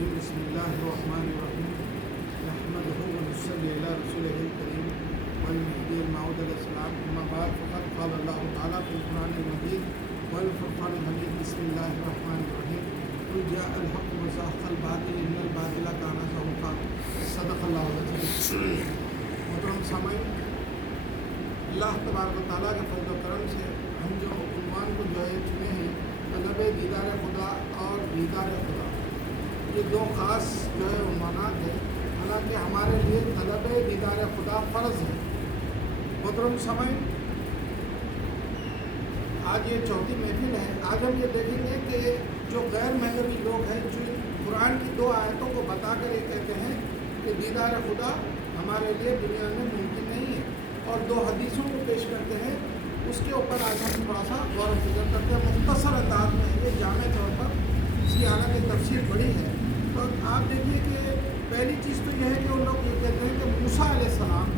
الرجيم بسم الله الرحمن الرحيم نحمده ونصلي على رسوله الكريم والمهدي الموعود عليه السلام أما بعد فقد قال الله تعالى في القرآن المجيد والفرقان الحميد بسم الله الرحمن الرحيم قل جاء الحق وزهق الباطل إن الباطل كان زهوقا صدق الله العظيم. محترم سامعین، اللہ تبارک و تعالیٰ کے فضل و کرم سے ہم جو عنوان کو جو ہے چنے ہیں طلب دیدار خدا اور دیدار خدا، یہ دو خاص جو ہے عنوانات ہیں. حالانکہ ہمارے لیے طلب دیدار خدا فرض ہے. محترم سامعین، آج یہ چوتھی محفل ہے. آج ہم یہ دیکھیں گے کہ جو غیر مذہبی لوگ ہیں جو قرآن کی دو آیتوں کو بتا کر یہ کہتے ہیں کہ دیدار خدا ہمارے لیے دنیا میں ممکن نہیں ہے، اور دو حدیثوں کو پیش کرتے ہیں، اس کے اوپر آج ہم تھوڑا سا غور و فکر کرتے ہیں مختصر انداز میں. یہ جامع طور پر اس کی حالانکہ تفسیر بڑی ہے. تو آپ دیکھیے کہ پہلی چیز تو یہ ہے کہ ان لوگ یہ کہتے ہیں کہ موسیٰ علیہ السلام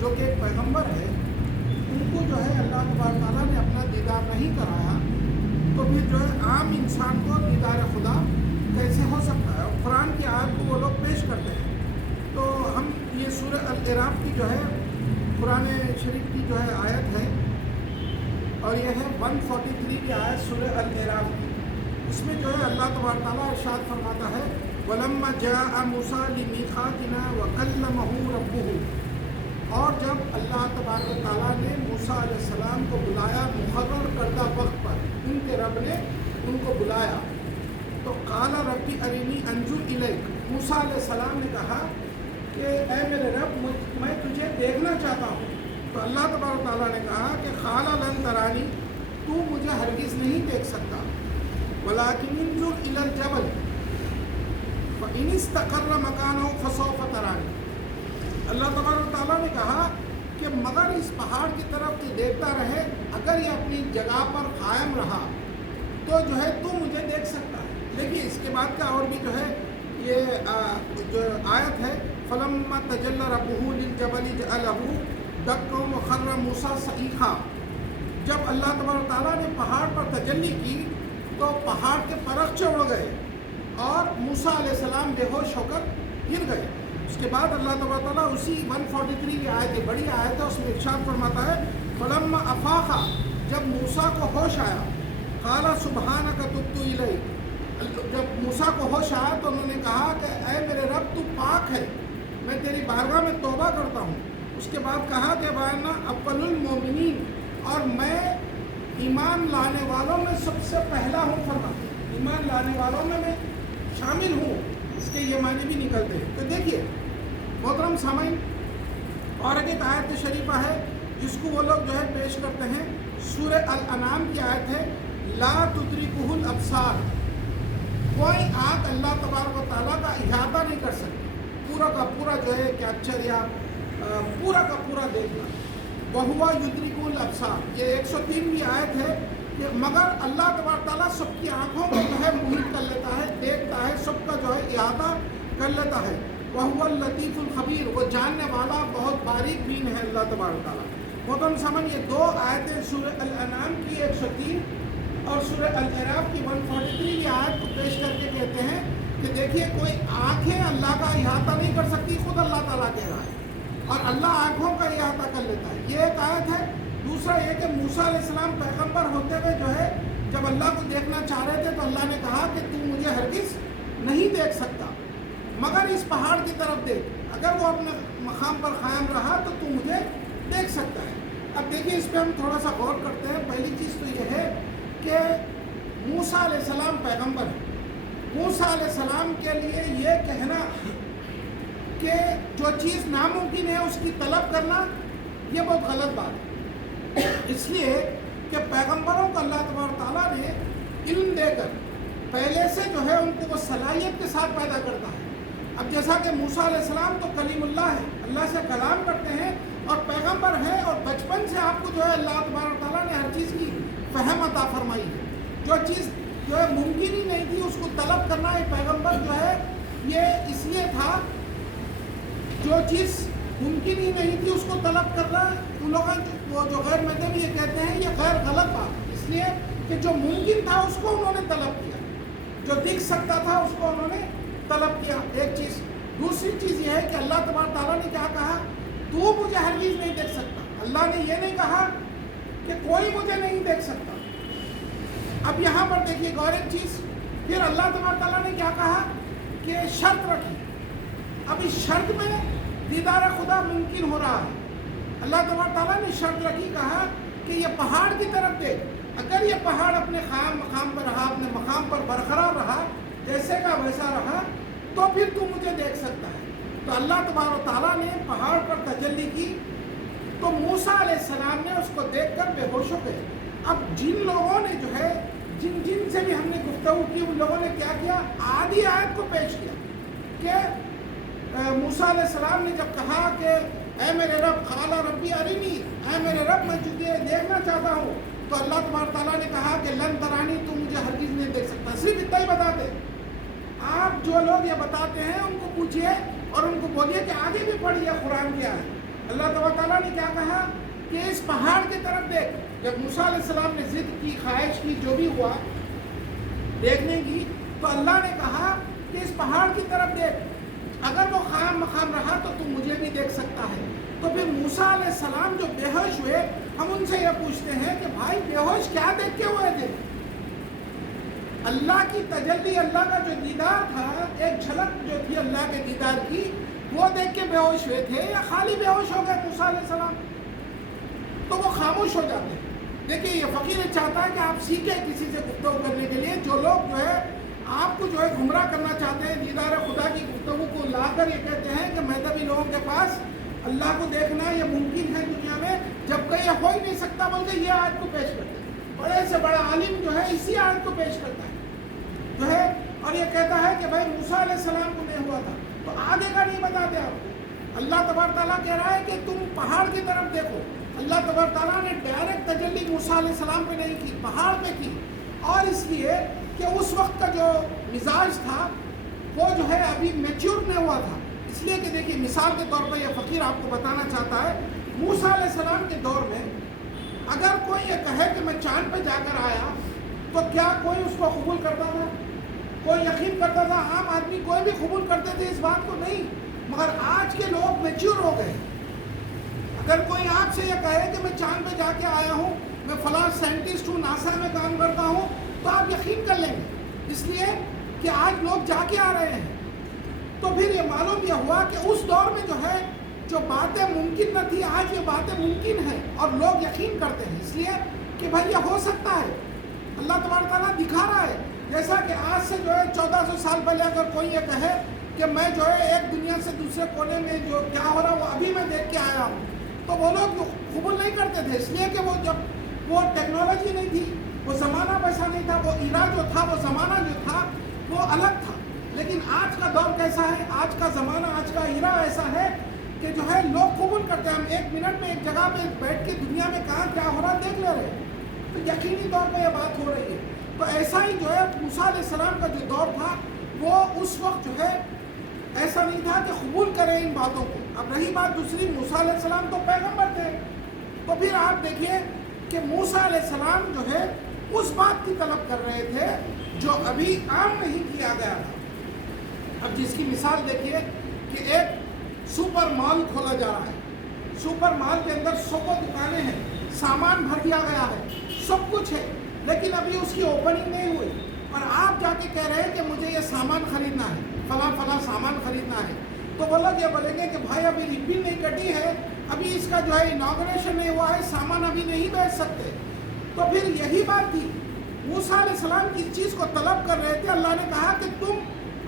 جو کہ ایک پیغمبر ہے، ان کو جو ہے اللہ تبارک تعالیٰ نے اپنا دیدار نہیں کرایا، تو پھر جو ہے عام انسان کو دیدار خدا کیسے ہو سکتا ہے؟ اور قرآن کی آیت کو وہ لوگ پیش کرتے ہیں. تو ہم یہ سورہ الاعراف کی جو ہے قرآن شریف کی جو ہے آیت ہے، اور یہ ہے 143 کی آیت سورہ الاعراف کی. اس میں جو ہے اللہ تبارک تعالیٰ ارشاد فرماتا ہے وَلَمَّا جَاءَ مُوسَىٰ لِمِيقَاتِنَا وَكَلَّمَهُ رَبُّهُ، اور جب اللہ تبارک تعالیٰ نے موسیٰ علیہ السلام کو بلایا مقرر کردہ وقت پر، ان کے رب نے ان کو بلایا، تو قَالَ رَبِّ أَرِنِي أَنظُرْ إِلَيْكَ، موسیٰ علیہ السلام نے کہا کہ اے میرے رب میں تجھے دیکھنا چاہتا ہوں. تو اللہ تبارک تعالیٰ نے کہا کہ قَالَ لَن تَرَانِي، تو مجھے ہرگز نہیں دیکھ سکتا، وَلَٰكِنِ انظُرْ إِلَى الْجَبَلِ فَإِنِ اسْتَقَرَّ مَكَانَهُ فَسَوْفَ تَرَانِي. اللہ تبارک تعالیٰ نے کہا کہ مگر اس پہاڑ کی طرف تو دیکھتا رہے، اگر یہ اپنی جگہ پر قائم رہا تو جو ہے تو مجھے دیکھ سکتا ہے. دیکھیے اس کے بعد کا اور بھی جو ہے یہ جو آیت ہے فَلَمَّا تَجَلَّىٰ رَبُّهُ لِلْجَبَلِ جَعَلَهُ دَكًّا وَخَرَّ مُوسَىٰ صَعِيقًا، جب اللہ تبارک تعالیٰ نے پہاڑ پر تجلی کی تو پہاڑ کے پرخچے اڑ گئے اور موسیٰ علیہ السلام بے ہوش ہو کر گر گئے. اس کے بعد اللہ تبارک تعالیٰ اسی 143 کی آیت، یہ بڑی آیت ہے، اس میں ارشاد فرماتا ہے فَلَمَّا أَفَاقَ، جب موسیٰ کو ہوش آیا قَالَ سُبْحَانَكَ تُبْتُ إِلَيْكَ، جب موسیٰ کو ہوش آیا تو انہوں نے کہا کہ اے میرے رب تو پاک ہے، میں تیری بارگاہ میں توبہ کرتا ہوں. اس کے بعد کہا کہ وَأَنَا أَوَّلُ الْمُؤْمِنِينَ، اور میں ایمان لانے والوں میں سب سے پہلا ہوں. فرماتے ہیں ایمان لانے والوں میں شامل ہوں، اس کے یہ معنی بھی نکلتے ہیں. تو دیکھیے محترم سامعین، اور ایک آیت شریفہ ہے جس کو وہ لوگ جو ہے پیش کرتے ہیں، سورہ الانعام کی آیت ہے لا تدرکہ الابصار، کوئی آنکھ اللہ تبارک و تعالیٰ کا احاطہ نہیں کر سکتی، پورا کا پورا جو ہے کیپچر یا پورا کا پورا دیکھنا. وَهُوَ يُدْرِكُ الْأَبْصَارَ، یہ 103ویں آیت ہے کہ مگر اللہ تبارک تعالیٰ سب کی آنکھوں کو جو ہے محیط کر لیتا ہے، دیکھتا ہے، سب کا جو ہے احاطہ کر لیتا ہے. وَهُوَ اللَّطِيفُ الْخَبِيرُ، وہ جاننے والا بہت باریک بین ہے اللہ تبارک تعالیٰ. محترم سامعین، یہ دو آیتیں سورہ الانعام کی 103 اور سورہ الاعراف کی 143 کی آیت کو پیش کر کے کہتے ہیں کہ دیکھیے کوئی آنکھیں اللہ کا احاطہ نہیں کر سکتی، خود اللہ تعالیٰ کہہ رہا ہے، اور اللہ آنکھوں کا احاطہ کر لیتا ہے. یہ ایک آیت ہے. دوسرا یہ کہ موسیٰ علیہ السلام پیغمبر ہوتے ہوئے جو ہے جب اللہ کو دیکھنا چاہ رہے تھے تو اللہ نے کہا کہ تو مجھے ہرگز نہیں دیکھ سکتا، مگر اس پہاڑ کی طرف دیکھ، اگر وہ اپنے مقام پر قائم رہا تو تو مجھے دیکھ سکتا ہے. اب دیکھیے اس پہ ہم تھوڑا سا غور کرتے ہیں. پہلی چیز تو یہ ہے کہ موسیٰ علیہ السلام پیغمبر ہیں. موسیٰ علیہ السلام کے لیے یہ کہنا کہ جو چیز ناممکن ہے اس کی طلب کرنا یہ بہت غلط بات ہے. اس لیے کہ پیغمبروں کو اللہ تبارک تعالیٰ نے علم دے کر پہلے سے جو ہے ان کو وہ صلاحیت کے ساتھ پیدا کرتا ہے. اب جیسا کہ موسیٰ علیہ السلام تو کلیم اللہ ہے، اللہ سے کلام کرتے ہیں اور پیغمبر ہیں، اور بچپن سے آپ کو جو ہے اللہ تبارک تعالیٰ نے ہر چیز کی فہم عطا فرمائی ہے. جو چیز جو ہے ممکن ہی نہیں تھی اس کو طلب کرنا ایک پیغمبر جو ہے یہ اس لیے تھا، جو چیز ممکن ہی نہیں تھی اس کو طلب کرنا ان لوگوں وہ جو غیر مذہبی یہ کہتے ہیں یہ غیر غلط بات ہے. اس لیے کہ جو ممکن تھا اس کو انہوں نے طلب کیا، جو دکھ سکتا تھا اس کو انہوں نے طلب کیا، ایک چیز۔ دوسری چیز یہ ہے کہ اللہ تبارک تعالیٰ نے کیا کہا، تو مجھے ہرگز نہیں دیکھ سکتا۔ اللہ نے یہ نہیں کہا کہ کوئی مجھے نہیں دیکھ سکتا۔ اب یہاں پر دیکھیے اور ایک چیز، پھر اللہ تبارک تعالیٰ نے کیا کہا کہ شرط رکھی۔ اب اس شرط میں دیدار خدا ممکن ہو رہا ہے۔ اللہ تبارک تعالیٰ نے شرط رکھی، کہا کہ یہ پہاڑ کی طرف دیکھ، اگر یہ پہاڑ اپنے مقام پر رہا، اپنے مقام پر برقرار رہا، جیسے کا ویسا رہا، تو پھر تو مجھے دیکھ سکتا ہے۔ تو اللہ تبارک تعالیٰ نے پہاڑ پر تجلی کی، تو موسیٰ علیہ السلام نے اس کو دیکھ کر بے ہوش ہو گئے۔ اب جن لوگوں نے جو ہے جن سے بھی ہم نے گفتگو کی، ان لوگوں نے کیا کیا، آدھی آیت کو پیش کیا کہ موسیٰ علیہ السلام نے جب کہا کہ اے میرے رب، قال ربی ارنی، اے میرے رب میں تجھے دیکھنا چاہتا ہوں، تو اللہ تبارک تعالیٰ نے کہا کہ لن ترانی، تو مجھے ہرگز نہیں دیکھ سکتا۔ صرف اتنا ہی بتا دے۔ آپ جو لوگ یہ بتاتے ہیں ان کو پوچھئے اور ان کو بولیے کہ آگے بھی پڑھیے قرآن کیا ہے۔ اللہ تبارک تعالیٰ نے کیا کہا کہ اس پہاڑ کی طرف دیکھ۔ جب موسیٰ علیہ السلام نے ضد کی، خواہش کی، جو بھی ہوا دیکھنے کی، تو اللہ نے کہا کہ اس پہاڑ کی طرف دیکھ، اگر وہ خام مقام رہا تو تم مجھے بھی دیکھ سکتا ہے۔ تو پھر موسیٰ علیہ السلام جو بے ہوش ہوئے، ہم ان سے یہ پوچھتے ہیں کہ بھائی بے ہوش کیا دیکھ کے ہوئے تھے؟ اللہ کی تجلی، اللہ کا جو دیدار تھا، ایک جھلک جو تھی اللہ کے دیدار کی، وہ دیکھ کے بے ہوش ہوئے تھے یا خالی بے ہوش ہو گئے موسیٰ علیہ السلام؟ تو وہ خاموش ہو جاتے ہیں۔ دیکھیے یہ فقیر چاہتا ہے کہ آپ سیکھیں کسی سے گفتگو کرنے کے لیے۔ جو لوگ جو ہے آپ کو جو ہے گمراہ کرنا چاہتے ہیں، دیدار خدا کی گفتگو کو لا کر یہ کہتے ہیں کہ مذہبی لوگوں کے پاس اللہ کو دیکھنا یہ ممکن ہے دنیا میں، جبکہ یہ ہو ہی نہیں سکتا، بلکہ یہ آیت کو پیش کرتے ہیں۔ بڑے سے بڑا عالم جو ہے اسی آیت کو پیش کرتا ہے جو ہے، اور یہ کہتا ہے کہ بھائی موسیٰ علیہ السلام کو نہیں ہوا تھا، تو آگے کا نہیں بتاتے آپ کو۔ اللہ تبارک تعالیٰ کہہ رہا ہے کہ تم پہاڑ کی طرف دیکھو۔ اللہ تبارک تعالیٰ نے ڈائریکٹ تجلی موسیٰ علیہ السلام پہ نہیں کی، پہاڑ پہ کی، اور اس لیے کہ اس وقت کا جو مزاج تھا وہ جو ہے ابھی میچور نہیں ہوا تھا۔ اس لیے کہ دیکھیے مثال کے طور پر یہ فقیر آپ کو بتانا چاہتا ہے، موسیٰ علیہ السلام کے دور میں اگر کوئی یہ کہے کہ میں چاند پہ جا کر آیا، تو کیا کوئی اس کو قبول کرتا تھا؟ کوئی یقین کرتا تھا؟ عام آدمی کوئی بھی قبول کرتے تھے اس بات کو؟ نہیں۔ مگر آج کے لوگ میچور ہو گئے۔ اگر کوئی آپ سے یہ کہے کہ میں چاند پہ جا کے آیا ہوں، میں فلاں سائنٹسٹ ہوں، ناسا میں کام کرتا ہوں، تو آپ یقین کر لیں گے، اس لیے کہ آج لوگ جا کے آ رہے ہیں۔ تو پھر یہ معلوم یہ ہوا کہ اس دور میں جو ہے جو باتیں ممکن نہ تھی، آج یہ باتیں ممکن ہیں اور لوگ یقین کرتے ہیں، اس لیے کہ بھائی یہ ہو سکتا ہے۔ اللہ تبارک تعالیٰ دکھا رہا ہے، جیسا کہ آج سے جو ہے 1400 سال پہلے اگر کوئی یہ کہے کہ میں جو ہے ایک دنیا سے دوسرے کونے میں جو کیا ہو رہا وہ ابھی میں دیکھ کے آیا ہوں، تو وہ لوگ قبول نہیں کرتے تھے، اس لیے کہ وہ جب وہ ٹیکنالوجی نہیں تھی، وہ زمانہ ویسا نہیں تھا، وہ ایرا جو تھا، وہ زمانہ جو تھا وہ الگ تھا۔ لیکن آج کا دور کیسا ہے، آج کا زمانہ، آج کا ایرا ایسا ہے کہ جو ہے لوگ قبول کرتے ہیں۔ ہم ایک منٹ میں ایک جگہ پہ بیٹھ کے دنیا میں کہاں کیا ہو رہا دیکھ لے رہے ہیں، تو یقینی طور پہ یہ بات ہو رہی ہے۔ تو ایسا ہی جو ہے موسیٰ علیہ السلام کا جو دور تھا، وہ اس وقت جو ہے ایسا نہیں تھا کہ قبول کریں ان باتوں کو۔ اب رہی بات دوسری، موسیٰ علیہ السلام تو پیغمبر تھے، تو پھر آپ دیکھیے کہ موسیٰ علیہ السلام جو ہے اس بات کی طلب کر رہے تھے جو ابھی عام نہیں کیا گیا تھا۔ اب جس کی مثال دیکھیے کہ ایک سپر مال کھولا جا رہا ہے، سپر مال کے اندر 100 دکانیں ہیں، سامان بھر دیا گیا ہے، سب کچھ ہے، لیکن ابھی اس کی اوپننگ نہیں ہوئی، اور آپ جا کے کہہ رہے ہیں کہ مجھے یہ سامان خریدنا ہے، فلاں فلاں سامان خریدنا ہے، تو وہ لوگ یہ بولیں گے کہ بھائی ابھی ربن نہیں کٹی ہے، ابھی اس کا جو ہے اناگریشن نہیں ہوا ہے، سامان ابھی نہیں بیچ سکتے۔ تو پھر یہی بات تھی، موسیٰ علیہ السلام کی چیز کو طلب کر رہے تھے، اللہ نے کہا کہ تم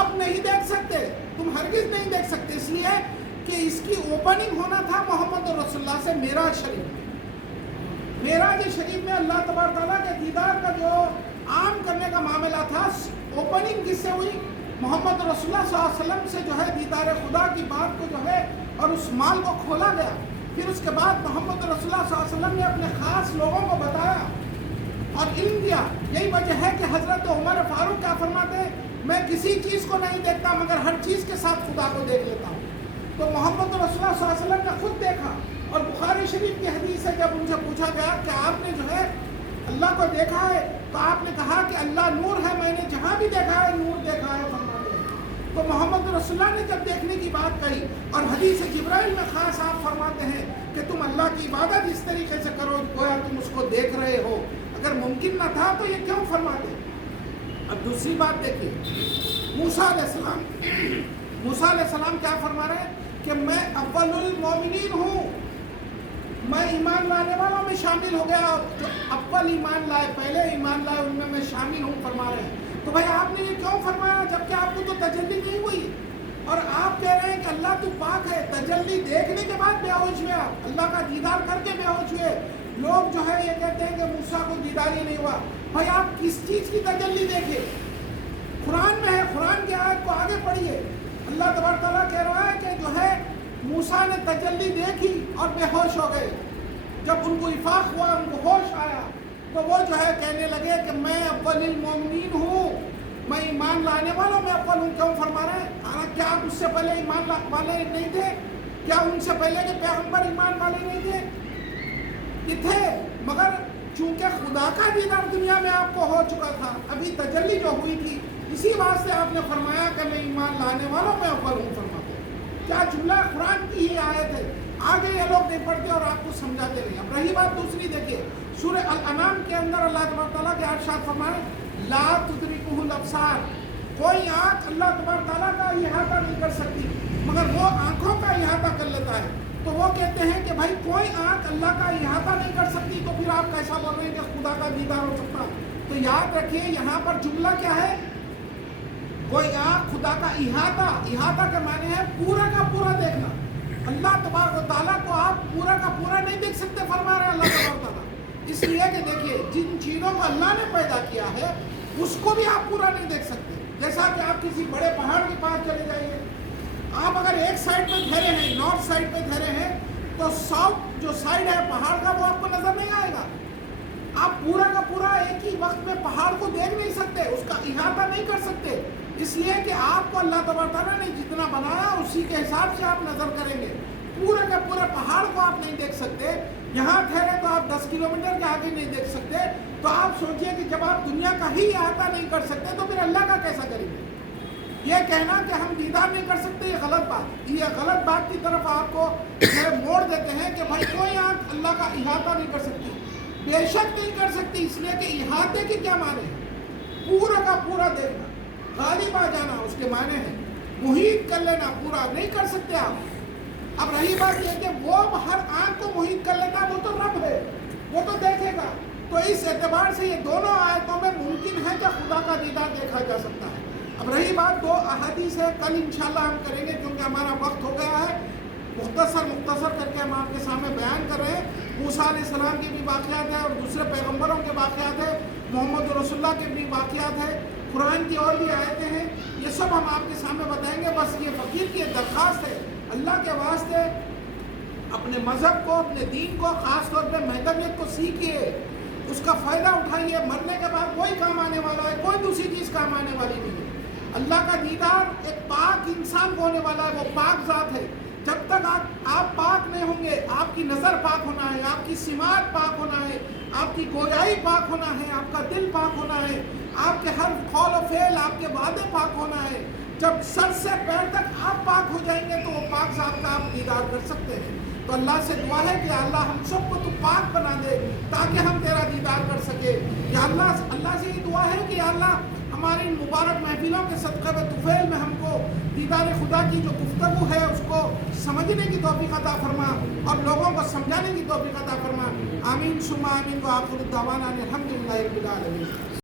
اب نہیں دیکھ سکتے، تم ہرگز نہیں دیکھ سکتے، اس لیے کہ اس کی اوپننگ ہونا تھا محمد رسول اللہ سے معراج شریف میں۔ معراج شریف میں اللہ تبارک تعالیٰ کے دیدار کا جو عام کرنے کا معاملہ تھا، اوپننگ کس سے ہوئی؟ محمد رسول اللہ صلی اللہ علیہ وسلم سے جو ہے دیدار خدا کی بات کو جو ہے اور اس مال کو کھولا گیا۔ پھر اس کے بعد محمد رسول اللہ صلی اللہ علیہ وسلم نے اپنے خاص لوگوں کو بتایا اور علم دیا۔ یہی وجہ ہے کہ حضرت عمر فاروق کیا فرماتے ہیں، میں کسی چیز کو نہیں دیکھتا مگر ہر چیز کے ساتھ خدا کو دیکھ لیتا ہوں۔ تو محمد رسول اللہ صلی اللہ علیہ وسلم نے خود دیکھا، اور بخاری شریف کی حدیث ہے، جب ان سے پوچھا گیا کہ آپ نے جو ہے اللہ کو دیکھا ہے، تو آپ نے کہا کہ اللہ نور ہے، میں نے جہاں بھی دیکھا ہے نور دیکھا ہے فرماتے ہیں۔ تو محمد رسول اللہ نے جب دیکھنے کی بات کہی، اور حدیث جبرائیل میں خاص آپ فرماتے ہیں کہ تم اللہ کی عبادت اس طریقے سے کرو گویا تم اس کو دیکھ رہے ہو، اگر ممکن نہ تھا تو یہ کیوں فرماتے؟ اب دوسری بات دیکھیے، موسیٰ علیہ السلام کیا فرما رہے ہیں کہ میں اول المومنین ہوں، میں ایمان لانے والوں میں شامل ہو گیا، جو اول ایمان لائے، پہلے ایمان لائے ان میں شامل ہوں فرما رہے ہیں۔ تو بھائی آپ نے یہ کیوں فرمایا جبکہ آپ کو تو تجلی نہیں ہوئی، اور آپ کہہ رہے ہیں کہ اللہ تو پاک ہے، تجلی دیکھنے کے بعد بے ہوش ہوئے، آپ اللہ کا دیدار کر کے بے ہوش ہوئے۔ لوگ جو ہے یہ کہتے ہیں کہ موسیٰ کو دیدار ہی نہیں ہوا۔ بھائی آپ کس چیز کی تجلی دیکھے؟ قرآن میں ہے، قرآن کی آیت کو آگے پڑھیے، اللہ تبارک تعالیٰ کہہ رہا ہے کہ جو ہے موسیٰ نے تجلی دیکھی اور بے ہوش ہو گئے، جب ان کو افاق ہوا، ان کو ہوش آیا، تو وہ جو ہے کہنے لگے کہ میں اول المومنین ہوں، میں ایمان لانے والوں میں اول ہوں۔ کیوں فرما رہے ہیں؟ کیا آپ اس سے پہلے ایمان والے نہیں تھے؟ کیا ان سے پہلے کے پیغمبر ایمان والے نہیں تھے؟ یہ تھے، مگر چونکہ خدا کا دیدار دنیا میں آپ کو ہو چکا تھا، ابھی تجلی جو ہوئی تھی، اسی واسطے آپ نے فرمایا کہ میں ایمان لانے والوں میں اول ہوں فرماتے ہیں۔ کیا جملہ قرآن کی ہی آیت ہے، آگے یہ لوگ نہیں پڑھتے اور آپ کو سمجھاتے نہیں۔ اب رہی بات دوسری، دیکھیے سورہ الانعام کے اندر اللہ تبارک تعالیٰ کے ارشاد فرمائے لا تدرکہ الابصار، کوئی آنکھ اللہ تبارک تعالیٰ کا احاطہ نہیں کر سکتی، مگر وہ آنکھوں کا احاطہ کر لیتا ہے۔ تو وہ کہتے ہیں کہ بھائی کوئی آنکھ اللہ کا احاطہ نہیں کر سکتی، تو پھر آپ کیسا بول رہے ہیں کہ خدا کا دیدار ہو سکتا؟ تو یاد رکھیے یہاں پر جملہ کیا ہے، کوئی آنکھ خدا کا احاطہ کا معنی ہے پورا کا پورا دیکھنا۔ اللہ تبارک و تعالیٰ کو آپ پورا کا پورا نہیں دیکھ سکتے فرما رہے ہیں اللہ تبارک تعالیٰ، اس لیے کہ دیکھیے جن چیزوں کو اللہ نے پیدا کیا ہے اس کو بھی آپ پورا نہیں دیکھ سکتے۔ جیسا کہ آپ کسی بڑے پہاڑ کے پاس چلے جائیے، آپ اگر ایک سائڈ پہ ٹھہرے ہیں، نارتھ سائڈ پہ ٹھہرے ہیں، تو ساؤتھ جو سائڈ ہے پہاڑ کا وہ آپ کو نظر نہیں آئے گا۔ آپ پورا کا پورا ایک ہی وقت میں پہاڑ کو دیکھ نہیں سکتے، اس کا احاطہ نہیں کر سکتے، اس لیے کہ آپ کو اللہ تبارک تعالیٰ نے جتنا بنایا اسی کے حساب سے آپ نظر کریں گے۔ پورے کا پورا پہاڑ کو آپ نہیں دیکھ سکتے، یہاں ٹھہرے تو آپ 10 کلومیٹر کے آگے نہیں دیکھ سکتے، تو آپ سوچئے کہ جب آپ دنیا کا ہی احاطہ نہیں کر سکتے تو پھر اللہ کا کیسا کریں گے؟ یہ کہنا کہ ہم دیدار نہیں کر سکتے یہ غلط بات کی طرف آپ کو موڑ دیتے ہیں کہ بھائی کوئی آنکھ اللہ کا احاطہ نہیں کر سکتی۔ بے شک نہیں کر سکتی، اس لیے کہ احاطے کے کیا معنی ہے؟ پورا کا پورا دیکھنا، غالب آ جانا اس کے معنی ہے، محیط کر لینا، پورا نہیں کر سکتے آپ۔ اب رہی بات یہ کہ وہ ہر آنکھ کو محیط کر لیتا ہے، وہ تو رب ہے، وہ تو دیکھے گا۔ تو اس اعتبار سے یہ دونوں آیتوں میں ممکن ہے کہ خدا کا دیدار دیکھا جا سکتا ہے۔ اب رہی بات دو احادیث ہے، کل انشاءاللہ ہم کریں گے کیونکہ ہمارا وقت ہو گیا ہے، مختصر کر کے ہم آپ کے سامنے بیان کر رہے ہیں۔ موسیٰ علیہ السلام کے بھی واقعات ہیں اور دوسرے پیغمبروں کے واقعات ہیں، محمد رسول اللہ کے بھی واقعات ہیں، قرآن کی اور بھی آیتیں ہیں، یہ سب ہم آپ کے سامنے بتائیں گے۔ بس یہ فقیر کی ایک درخواست ہے، اللہ کے واسطے اپنے مذہب کو، اپنے دین کو، خاص طور پہ مہدویت کو سیکھیے، اس کا فائدہ اٹھائیے۔ مرنے کے بعد کوئی کام آنے والا ہے، کوئی دوسری چیز کام آنے والی نہیں ہے۔ اللہ کا دیدار ایک پاک انسان کو ہونے والا ہے، وہ پاک ذات ہے۔ جب تک آپ پاک نہیں ہوں گے، آپ کی نظر پاک ہونا ہے، آپ کی سماعت پاک ہونا ہے، آپ کی گویائی پاک ہونا ہے، آپ کا دل پاک ہونا ہے، آپ کے ہر قول و فعل، آپ کے وعدے پاک ہونا ہے۔ جب سر سے پیر تک آپ پاک ہو جائیں گے تو وہ پاک ذات کا آپ دیدار کر سکتے ہیں۔ تو اللہ سے دعا ہے کہ اللہ ہم سب کو تو پاک بنا دے تاکہ ہم تیرا دیدار کر سکے۔ یا اللہ سے یہ دعا ہے کہ یا اللہ ہماری مبارک محفلوں کے صدقہ و طفیل میں ہم کو دیدار خدا کی جو گفتگو ہے اس کو سمجھنے کی توفیق عطا فرما اور لوگوں کو سمجھانے کی توفیق عطا فرما۔ آمین ثم آمین، وآخر دعوانا الحمدللہ رب العالمین۔